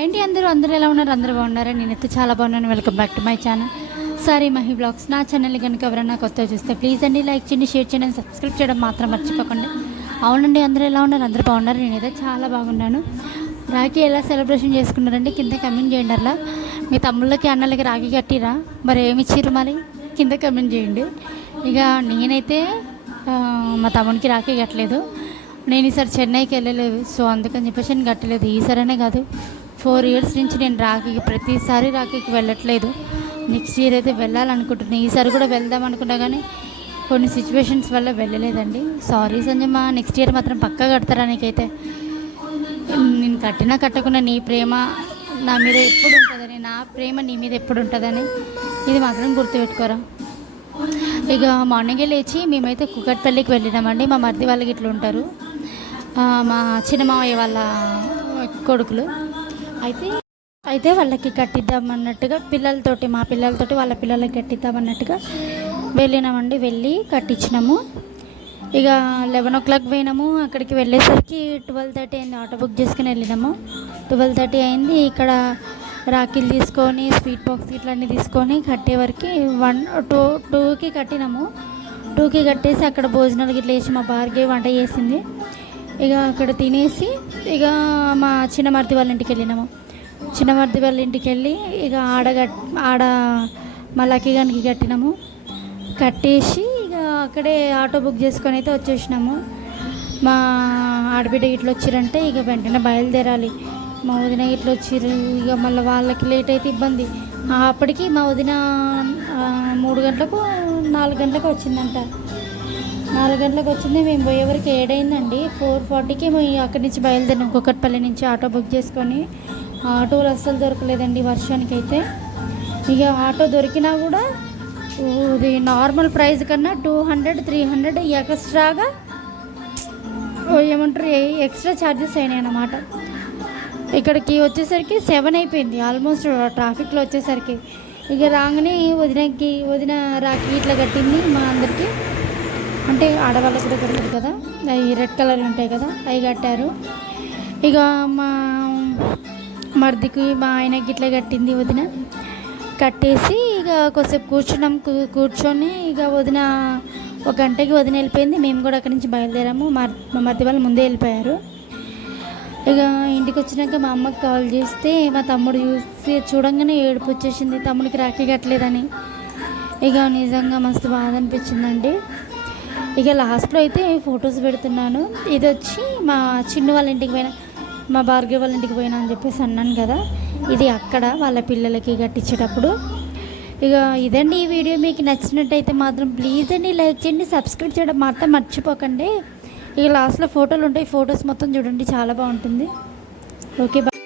ఏంటి అందరూ ఎలా ఉన్నారు? అందరూ బాగున్నారా? నేనైతే చాలా బాగున్నాను. Welcome back to my channel సారీ మహి బ్లాగ్స్. నా ఛానల్ని కనుక ఎవరైనా కొత్తగా చూస్తే ప్లీజ్ అండి లైక్ చేయండి, షేర్ చేయండి, సబ్స్క్రైబ్ చేయడం మాత్రం మర్చిపోకండి. అవునండి, అందరూ ఎలా ఉన్నారు? అందరూ బాగున్నారు. నేనైతే చాలా బాగున్నాను. రాఖీ ఎలా సెలబ్రేషన్ చేసుకున్నారండి? కింద కమెంట్ చేయండి. అలా మీ తమ్ముళ్ళకి అన్నలకి రాఖీ కట్టిరా? మరి ఏమి ఇచ్చిర్రు? మరి కింద కమెంట్ చేయండి. ఇక నేనైతే మా తమ్మునికి రాఖీ కట్టలేదు. నేను ఈసారి చెన్నైకి వెళ్ళలేదు, సో అందుకని చెప్పేసి నేను కట్టలేదు. ఈసారనే కాదు, 4 years నుంచి నేను రాఖీకి ప్రతిసారి రాఖీకి వెళ్ళట్లేదు. నెక్స్ట్ ఇయర్ అయితే వెళ్ళాలనుకుంటున్నాను. ఈసారి కూడా వెళ్దాం అనుకున్నా కానీ కొన్ని సిచ్యువేషన్స్ వల్ల వెళ్ళలేదండి. సారీ సంజయ్, నెక్స్ట్ ఇయర్ మాత్రం పక్కా కడతారా? నీకైతే నేను కట్టినా కట్టకుండా నీ ప్రేమ నా మీద ఎప్పుడు ఉంటుందని, నా ప్రేమ నీ మీద ఎప్పుడు ఉంటుందని ఇది మాత్రం గుర్తుపెట్టుకోరా. ఇక మార్నింగే లేచి మేమైతే కుకట్పల్లికి వెళ్ళినామండి. మా మరిది వాళ్ళకి ఇట్లా ఉంటారు, మా చిన్నమావయ్య వాళ్ళ కొడుకులు. అయితే వాళ్ళకి కట్టిద్దామన్నట్టుగా మా పిల్లలతోటి వాళ్ళ పిల్లలకి కట్టిద్దామన్నట్టుగా వెళ్ళినామండి. వెళ్ళి కట్టించినాము. ఇక 11 o'clock పోయినాము. అక్కడికి వెళ్ళేసరికి 12:30 అయింది. ఆటో బుక్ చేసుకుని వెళ్ళినాము. 12:30 అయింది. ఇక్కడ రాఖీలు తీసుకొని స్వీట్ బాక్స్ ఇట్లన్నీ తీసుకొని కట్టే వరకు 2కి కట్టినాము. 2కి కట్టేసి అక్కడ భోజనాలు గిట్ల వేసి మా భార్గవి వంట చేసింది. ఇక అక్కడ తినేసి ఇక మా చిన్నమర్ది వాళ్ళ ఇంటికి వెళ్ళినాము. చిన్నమర్ది వాళ్ళ ఇంటికి వెళ్ళి ఇక ఆడ మా లక్కీ గానికి కట్టినాము. కట్టేసి ఇక అక్కడే ఆటో బుక్ చేసుకొని అయితే వచ్చేసినాము. మా ఆడబిడ్డ ఇట్లా వచ్చిరంటే ఇక వెంటనే బయలుదేరాలి. మా వదిన ఇట్లా వచ్చిర్రు. ఇక మళ్ళీ వాళ్ళకి లేట్ అయితే ఇబ్బంది. అప్పటికి మా వదిన 3 గంటలకు 4 గంటలకు వచ్చిందంట. 4 గంటలకు వచ్చింది. మేము పోయేవరకు 7 అయిందండి. 4:40కి మేము అక్కడి నుంచి బయలుదేరినాం. కుకట్పల్లి నుంచి ఆటో బుక్ చేసుకొని. ఆటోలు అస్సలు దొరకలేదండి వర్షానికి అయితే. ఇక ఆటో దొరికినా కూడా ఇది నార్మల్ ప్రైస్ కన్నా 200, 300 ఎక్స్ట్రాగా ఏమంటారు ఎక్స్ట్రా ఛార్జెస్ అయినాయి అన్నమాట. ఇక్కడికి వచ్చేసరికి 7 అయిపోయింది ఆల్మోస్ట్ ట్రాఫిక్లో వచ్చేసరికి. ఇక రాగానే వదిన రాఖీ ఇట్లా కట్టింది మా అందరికీ. అంటే ఆడవాళ్ళకి కూడా కడతారు కదా, అవి రెడ్ కలర్ ఉంటాయి కదా, అవి కట్టారు. ఇక మా మర్దికి మా ఆయనకి ఇట్లా కట్టింది వదిన. కట్టేసి ఇక కొద్దిసేపు కూర్చొని ఇక వదిన 1 గంటకి వదిన వెళ్ళిపోయింది. మేము కూడా అక్కడి నుంచి బయలుదేరాము. మా మర్ది వాళ్ళు ముందే వెళ్ళిపోయారు. ఇక ఇంటికి వచ్చినాక మా అమ్మకి కాల్ చేస్తే మా తమ్ముడు చూడంగానే ఏడుపు వచ్చేసింది, తమ్ముడికి రాఖీ కట్టలేదని. ఇక నిజంగా మస్తు బాధ అనిపించిందండి. ఇక లాస్ట్లో అయితే ఫొటోస్ పెడుతున్నాను. ఇది వచ్చి మా చిన్న వాళ్ళ ఇంటికి పోయినా, మా భార్గవి వాళ్ళ ఇంటికి పోయినా అని చెప్పేసి అన్నాను కదా, ఇది అక్కడ వాళ్ళ పిల్లలకి కట్టించేటప్పుడు. ఇక ఇదండి ఈ వీడియో. మీకు నచ్చినట్టయితే మాత్రం ప్లీజ్ అండి లైక్ చేయండి, సబ్స్క్రైబ్ చేయడం మాత్రం మర్చిపోకండి. ఇక లాస్ట్లో ఫోటోలు ఉంటాయి, ఫొటోస్ మొత్తం చూడండి, చాలా బాగుంటుంది. Okay bye.